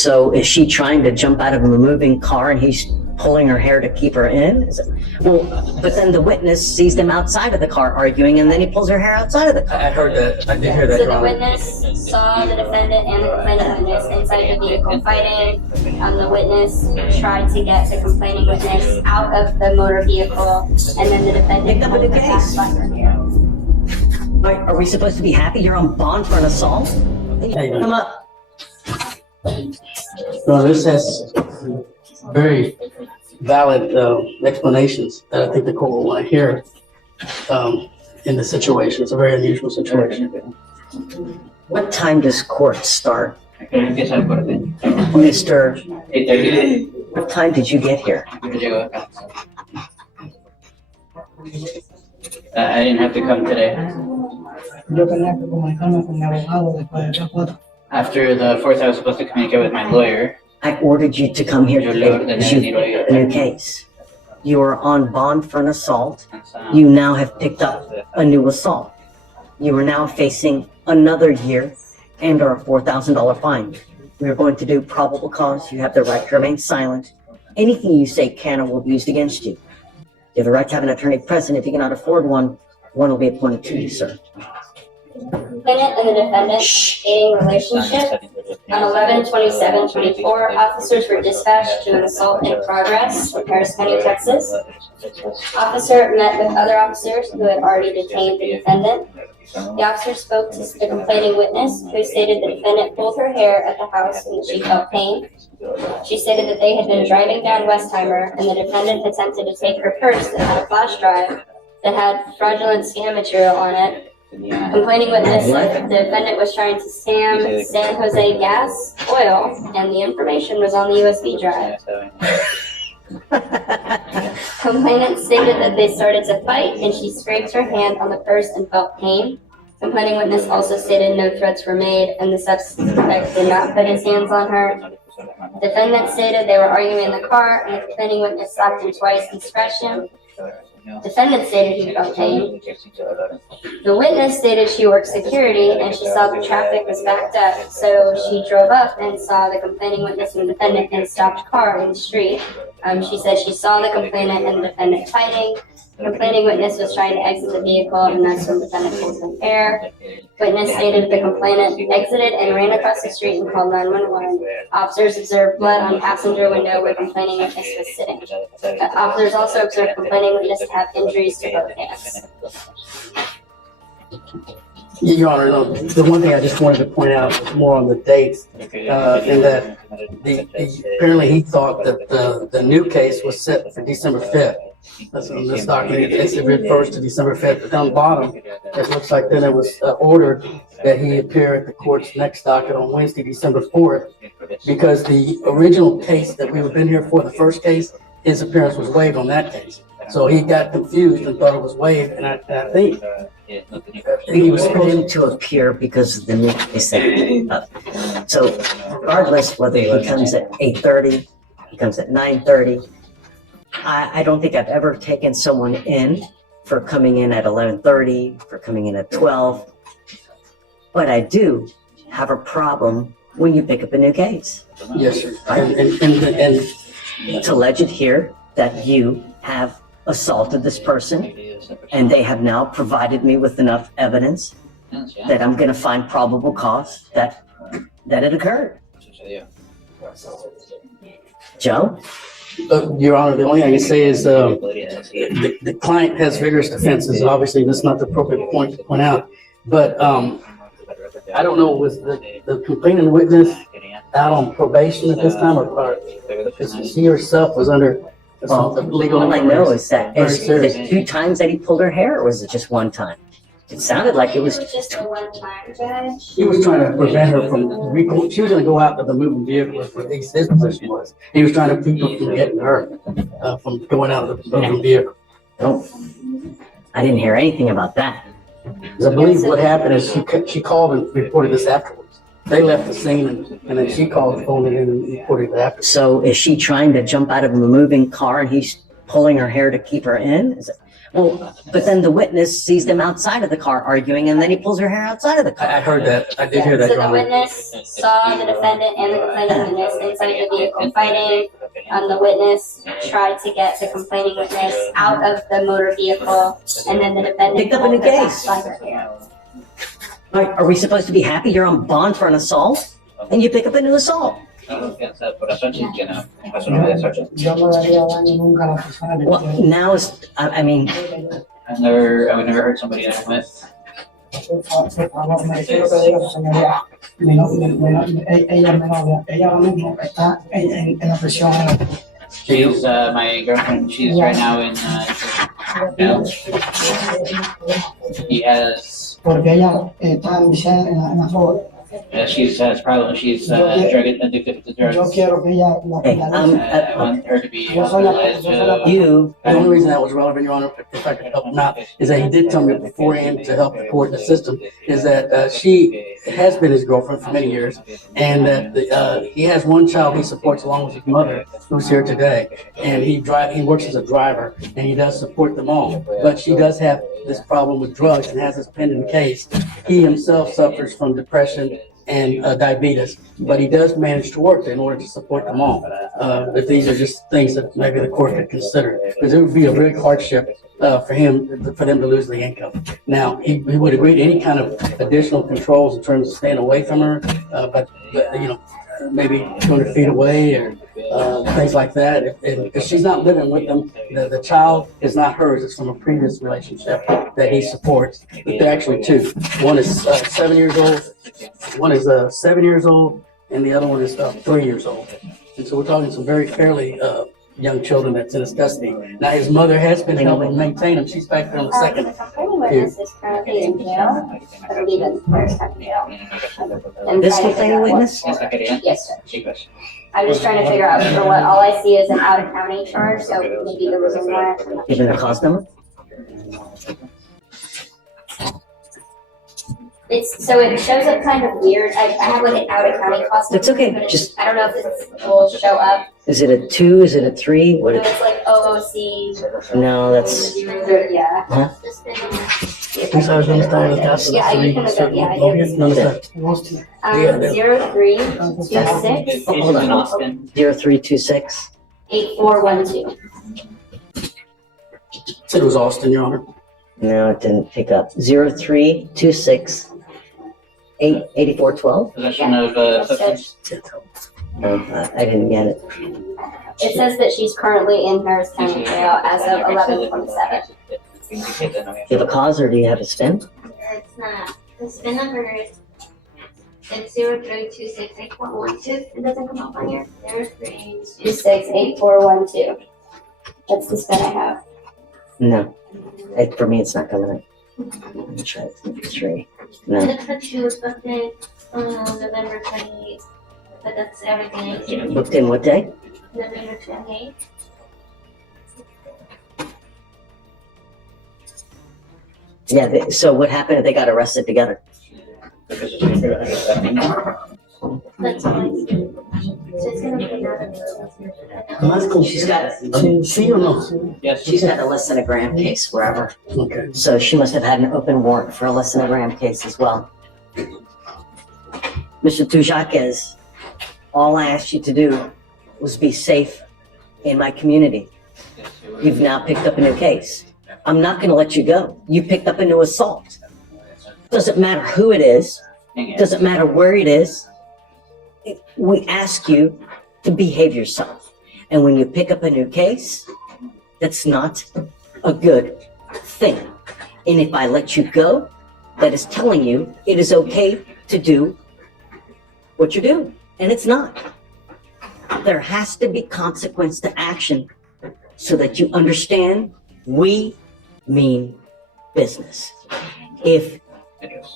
So is she trying to jump out of a moving car and he's pulling her hair to keep her in? Well, but then the witness sees them outside of the car arguing, and then he pulls her hair outside of the car. I heard that. I did hear that. So the witness saw the defendant and the complaining witness inside the vehicle fighting. The witness tried to get the complaining witness out of the motor vehicle, and then the defendant Picked up a new case. by her hair. Are we supposed to be happy you're on bond for an assault? Come up. No, this has very valid explanations that I think the court will want to hear in the situation. It's a very unusual situation. What time does court start? Empieza el corte. Mr. 8:30. What time did you get here? Yo llego acá. I didn't have to come today. Yo tenía que comunicarme con mi abogado después de las 4. After the 4th, I was supposed to communicate with my lawyer. I ordered you to come here today because you have a new case. You are on bond for an assault. You now have picked up a new assault. You are now facing another year and or a $4,000 fine. We are going to do probable cause. You have the right to remain silent. Anything you say can or will be used against you. You have the right to have an attorney present. If you cannot afford one, one will be appointed to you, sir. Complainant and the defendant dating relationship. On 11/27/24, officers were dispatched to an assault in progress in Harris County, Texas. Officer met with other officers who had already detained the defendant. The officer spoke to the complaining witness, who stated the defendant pulled her hair at the house and that she felt pain. She stated that they had been driving down Westheimer and the defendant attempted to take her purse that had a flash drive that had fraudulent scam material on it. Complaining witness said the defendant was trying to scam San Jose Gas Oil, and the information was on the USB drive. Complainant stated that they started to fight, and she scraped her hand on the purse and felt pain. Complaining witness also stated no threats were made, and the suspect did not put his hands on her. Defendant stated they were arguing in the car, and the complaining witness slapped him twice and scratched him. Defendant stated he felt pain. The witness stated she worked security and she saw the traffic was backed up, so she drove up and saw the complaining witness and the defendant in a stopped car in the street. She said she saw the complainant and the defendant fighting. The complaining witness was trying to exit the vehicle, and that's when the defendant pulled her hair. Witness stated the complainant exited and ran across the street and called 911. Officers observed blood on passenger window where complaining witness was sitting. Officers also observed complaining witness to have injuries to both hands. Your Honor, no, the one thing I just wanted to point out was more on the dates, in that apparently he thought that the new case was set for December 5th. That's on this document. It refers to December 5th. But down the bottom, it looks like then it was ordered that he appear at the court's next docket on Wednesday, December 4th, because the original case that we have been here for, the first case, his appearance was waived on that case. So he got confused and thought it was waived, and I think He was supposed to appear because of the new case. So regardless whether he comes at 8:30, he comes at 9:30, I don't think I've ever taken someone in for coming in at 11:30, for coming in at 12. But I do have a problem when you pick up a new case. yes, sir. Right? And It's alleged here that you have assaulted this person, and they have now provided me with enough evidence that I'm going to find probable cause that it occurred. Joe? Your Honor, the only thing I can say is the client has vigorous defenses. Obviously, that's not the appropriate point to point out. But I don't know, was the complaining witness out on probation at this time, or because she herself was under legal? All I know is that Very is serious. it 2 times that he pulled her hair, or was it just 1 time? It sounded like it was just a one-time, Judge. He was trying to prevent her from, she was gonna go out to the moving vehicle, is what his position was. He was trying to keep her from getting hurt, from going out of the moving vehicle. Oh, I didn't hear anything about that. Because I believe what happened is she called and reported this afterwards. They left the scene and then she called, phoned it in and reported it after. So is she trying to jump out of a moving car and he's pulling her hair to keep her in? Well, but then the witness sees them outside of the car arguing, and then he pulls her hair outside of the car. I heard that. I did hear that, So Your the Honor. witness saw the defendant and the complaining witness inside the vehicle fighting. The witness tried to get the complaining witness out of the motor vehicle, and then the defendant Picked up a new pulled her back case. by her hair. Are we supposed to be happy you're on bond for an assault, and you pick up a new assault? Confianza por razón chiquena. Eso no es eso. Yo no daría daño nunca a la persona que Well, quiero. now is, I mean, I would never hurt somebody that I'm with. Por favor, me quiero que diga su señoría. Ella es mi novia. Ella ahora mismo está en la prisión. She's my girlfriend. She's right now in jail. He has Porque ella está enviciada en la droga. she has problems. She's drug addicted to Yo drugs. quiero que ella la Hey, I want her to be hospitalized. you, The only reason that was relevant, Your Honor, if I could help him out, is that he did tell me beforehand to help the court and the system, is that she has been his girlfriend for many years, and that he has one child he supports along with his mother, who's here today, and he works as a driver, and he does support them all. But she does have this problem with drugs and has this pending case. He himself suffers from depression and diabetes, but he does manage to work in order to support them all. If these are just things that maybe the court could consider, because it would be a big hardship for them to lose the income. Now, he would agree to any kind of additional controls in terms of staying away from her, but you know, maybe 200 feet away or things like that. If she's not living with them, the child is not hers. It's from a previous relationship that he supports. But they're actually two. One is 7 years old. One is 7 years old, and the other one is 3 years old. And so we're talking some very fairly young children that's in his custody. Now, his mother has been helping maintain him. She's back there on the second. The complaining witness is currently in jail. I believe in first-time jail. I'm this trying to figure complaining out what- witness? Esta quería. Yes, sir. Chicos. I'm just trying to figure out for what, all I see is an out-of-county charge, so maybe there was a warrant. I'm not given sure. a cause number? So it shows up kind of weird. I have like an out-of-county cost. It's okay, but just- I don't know if it will show up. Is it a 2? Is it a 3? What? So it's like OOC. No, that's, Yeah. Huh? Tú sabes dónde está el caso. Yeah, you can look up, yeah, I do. ¿Dónde está? Yeah. 0326 hold on. In Austin. 0326. 8412. Said it was Austin, Your Honor. No, it didn't pick up. 0326 8412. Possession of substance. No, I didn't get it. It says that she's currently in Harris County Jail as of 11/27. Do you have a cause or do you have a spin? It's not. The spin number is it's 03268112. It doesn't come up on here. 268412. That's the spin I have. No. For me, it's not coming up. Let me try this. 3. No. And the 2 was booked in November 28th. But that's everything I see. Booked in what day? November 28th. Yeah, so what happened if they got arrested together? That's all I see. So it's gonna be another. She's got, Sí o no? Yes. she's got a less than a gram case wherever. Okay. So she must have had an open warrant for a less than a gram case as well. Mr. Tujaquez, all I asked you to do was be safe in my community. You've now picked up a new case. I'm not gonna let you go. You picked up a new assault. Doesn't matter who it is, doesn't matter where it is. We ask you to behave yourself. And when you pick up a new case, that's not a good thing. And if I let you go, that is telling you it is okay to do what you're doing. And it's not. There has to be consequence to action so that you understand we mean business. If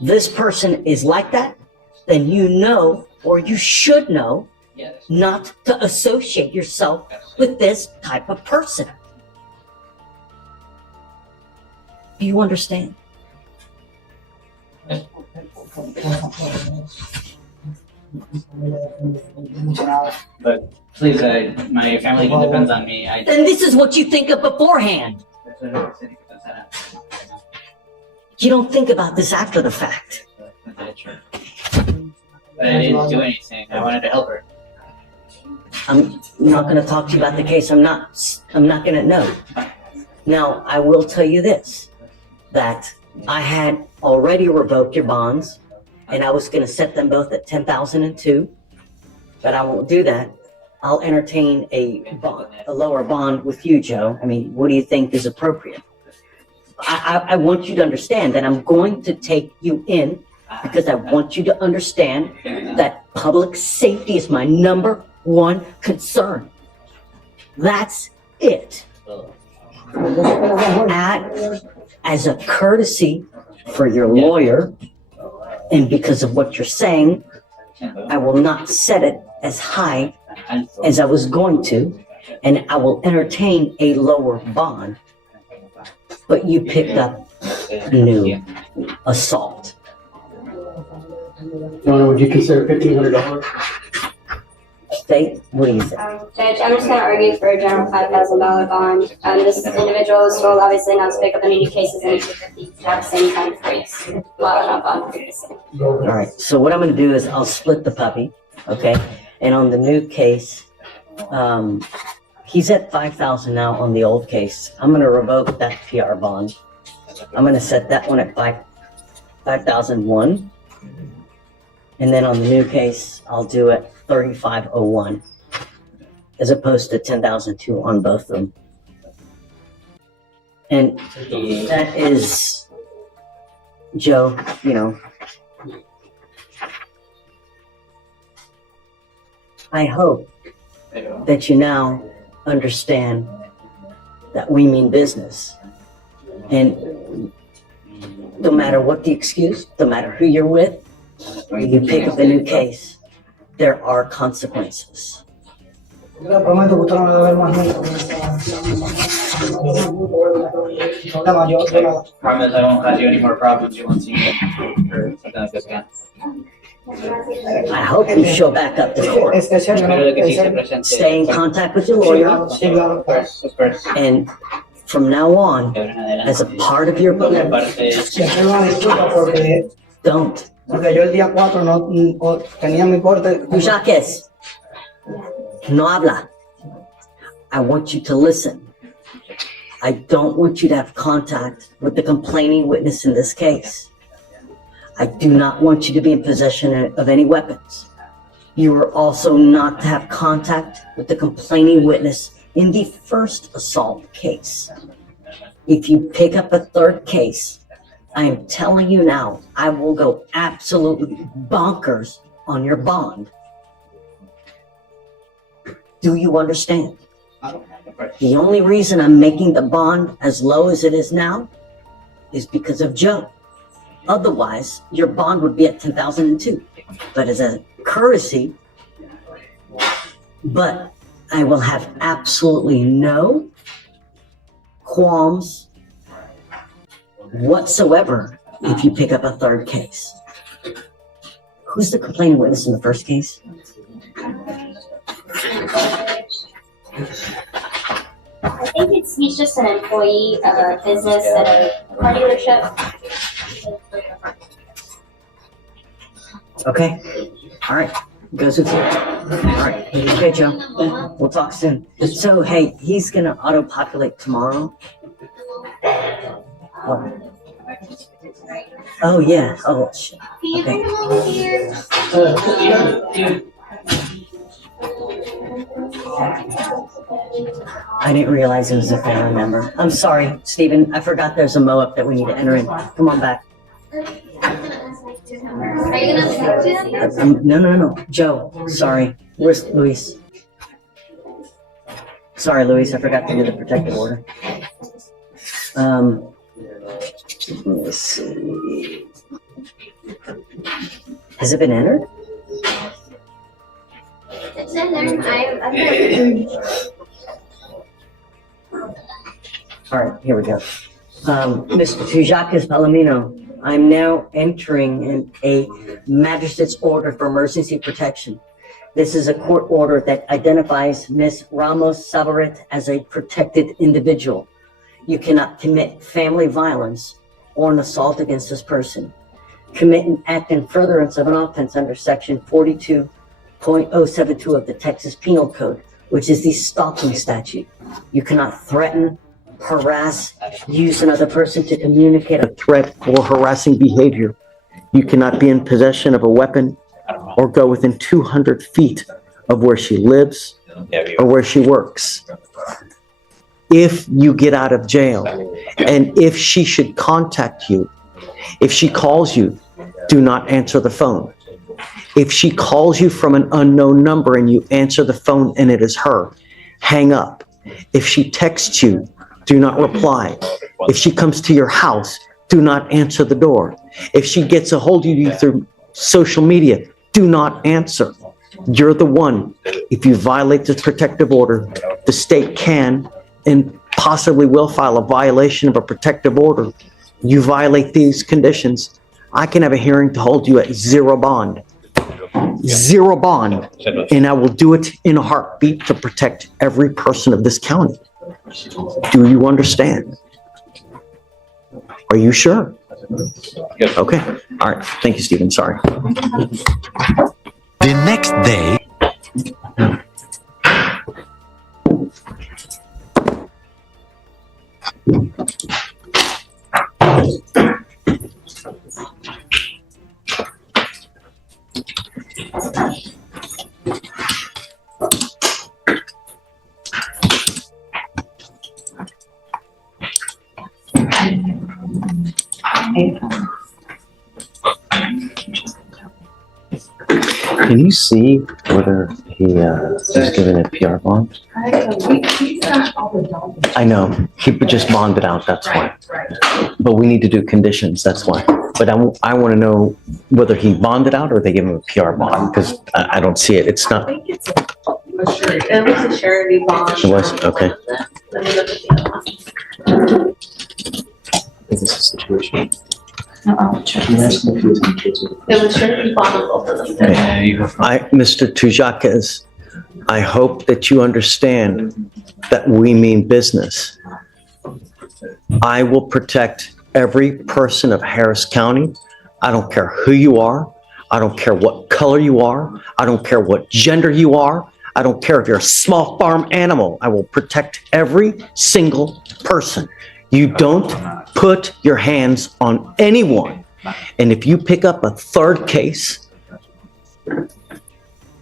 this person is like that, then you know, or you should know, Yes. not to associate yourself with this type of person. Do you understand? But please, my family even depends on me. Then this is what you think of beforehand. You don't think about this after the fact. But I didn't do anything. I wanted to help her. I'm not going to talk to you about the case. I'm not going to know. Now, I will tell you this, that I had already revoked your bonds, and I was going to set them both at 10,002, but I won't do that. I'll entertain a lower bond with you, Joe. I mean, what do you think is appropriate? I want you to understand that I'm going to take you in because I want you to understand that public safety is my number one concern. That's it. As a courtesy for your lawyer, and because of what you're saying, I will not set it as high as I was going to, and I will entertain a lower bond. But you picked up new assault. Your Honor, would you consider $1,500? State, what do you think? Judge, I'm just going to argue for a general $5,000 bond. This individual is told obviously not to pick up any new cases and to the exact same time freeze while not bond previously. All right, so what I'm going to do is I'll split the puppy, okay? And on the new case, he's at 5,000 now on the old case. I'm going to revoke that PR bond. I'm going to set that one at 5,001. And then on the new case, I'll do it 3,501 as opposed to 10,002 on both of them. And that is, Joe, you know, I hope that you now understand that we mean business. And no matter what the excuse, no matter who you're with, when you pick up a new case, there are consequences. Yo le prometo que usted no me va a ver más nunca. Problema, yo nada. Promise I won't cause you any more problems. You won't see me or something like this again. I hope you show back up to court. Espero de que sí se presente. Stay in contact with your lawyer, Sí, claro. Of course. and from now on, as a part of your plan, Aparte, Siempre una disculpa don't. porque yo el día 4 no tenía mi corte. Jacques, no habla. I want you to listen. I don't want you to have contact with the complaining witness in this case. I do not want you to be in possession of any weapons. You are also not to have contact with the complaining witness in the first assault case. If you pick up a third case, I am telling you now, I will go absolutely bonkers on your bond. Do you understand? The only reason I'm making the bond as low as it is now is because of Joe. Otherwise, your bond would be at 10,002. But as a courtesy, but I will have absolutely no qualms whatsoever if you pick up a third case. Who's the complaining witness in the first case? I think he's just an employee of a business at a car dealership. Okay. All right. Goes with you. All right. Okay, Joe. We'll talk soon. So, hey, he's going to auto-populate tomorrow. What? Oh, yeah. Oh, shit. Can you Okay. bring them over here? I didn't realize it was a family member. I'm sorry, Stephen. I forgot there's a mow-up that we need to enter in. Come on back. Are you gonna speak to him? No. Joe, sorry. Where's Luis? Sorry, Luis. I forgot to do the protective order. Let me see. Has it been entered? It's in there. I'm there. All right, here we go. Mr. Jacques Palomino, I'm now entering in a magistrate's order for emergency protection. This is a court order that identifies Ms. Ramos Sabarit as a protected individual. You cannot commit family violence or an assault against this person. Commit an act in furtherance of an offense under section 42.072 of the Texas Penal Code, which is the stalking statute. You cannot threaten, harass, use another person to communicate a threat or harassing behavior. You cannot be in possession of a weapon or go within 200 feet of where she lives or where she works. If you get out of jail and if she should contact you, if she calls you, do not answer the phone. If she calls you from an unknown number and you answer the phone and it is her, hang up. If she texts you, do not reply. If she comes to your house, do not answer the door. If she gets a hold of you through social media, do not answer. You're the one. If you violate this protective order, the state can and possibly will file a violation of a protective order. You violate these conditions, I can have a hearing to hold you at zero bond. Zero bond. And I will do it in a heartbeat to protect every person of this county. Do you understand? Are you sure? Okay. All right. Thank you, Stephen. Sorry. The next day, Can you see whether he's given a PR bond? I know, he just bonded out, that's why. But we need to do conditions, that's why. But I want to know whether he bonded out or they give him a PR bond, because I don't see it. It's not. It was a surety bond. It was, okay. Let me look at the other one. Is this a situation? It was surety bond on both of them. Mr. Tujakas, I hope that you understand that we mean business. I will protect every person of Harris County. I don't care who you are. I don't care what color you are. I don't care what gender you are. I don't care if you're a small farm animal. I will protect every single person. You don't put your hands on anyone. And if you pick up a third case,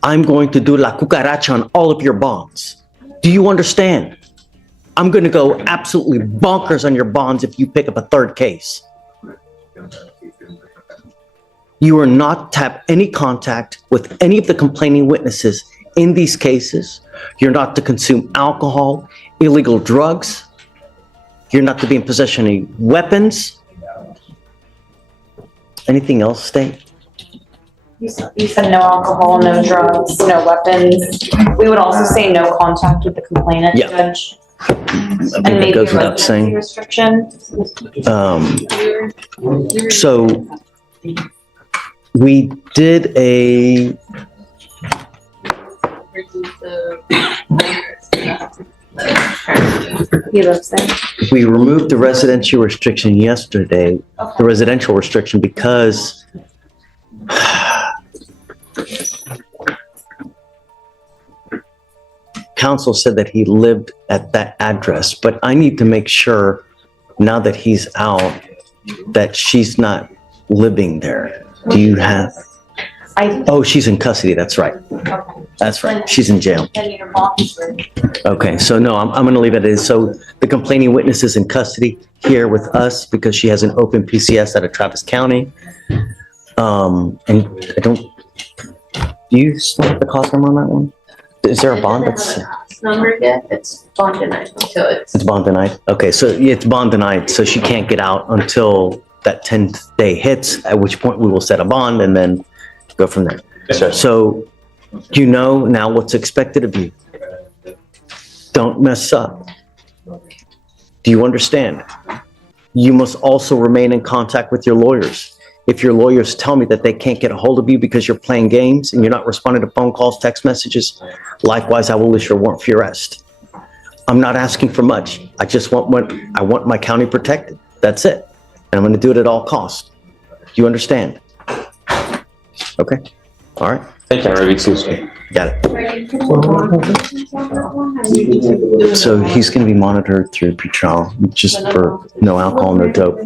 I'm going to do la cucaracha on all of your bonds. Do you understand? I'm going to go absolutely bonkers on your bonds if you pick up a third case. You are not to have any contact with any of the complaining witnesses in these cases. You're not to consume alcohol, illegal drugs. You're not to be in possession of any weapons. Anything else, State? You said no alcohol, no drugs, no weapons. We would also say no contact with the complainant, Yeah. Judge. I And think maybe that a goes without residency saying. restriction. So we did a, He lives there. we removed the residential restriction yesterday, the residential restriction, because council said that he lived at that address, but I need to make sure now that he's out that she's not living there. Do you have? Oh, she's in custody. That's right. That's right. She's in jail. And your mom's room. Okay, so no, I'm going to leave it as, so the complaining witness is in custody here with us because she has an open PCS out of Travis County. And I don't, do you still have the cost number on that one? Is there a bond that's? Number yet, it's bond denied until It's bond denied? Okay, so yeah, it's bond denied, so she can't get out until that 10th day hits, at which point we will set a bond and then go from there. So you know now what's expected of you. Don't mess up. Do you understand? You must also remain in contact with your lawyers. If your lawyers tell me that they can't get a hold of you because you're playing games and you're not responding to phone calls, text messages, likewise, I will issue a warrant for your arrest. I'm not asking for much. I just I want my county protected. That's it. And I'm gonna do it at all costs. Do you understand? Okay, all right, Thank you, excuse me. got it. So he's gonna be monitored through pretrial, just for no alcohol, no dope.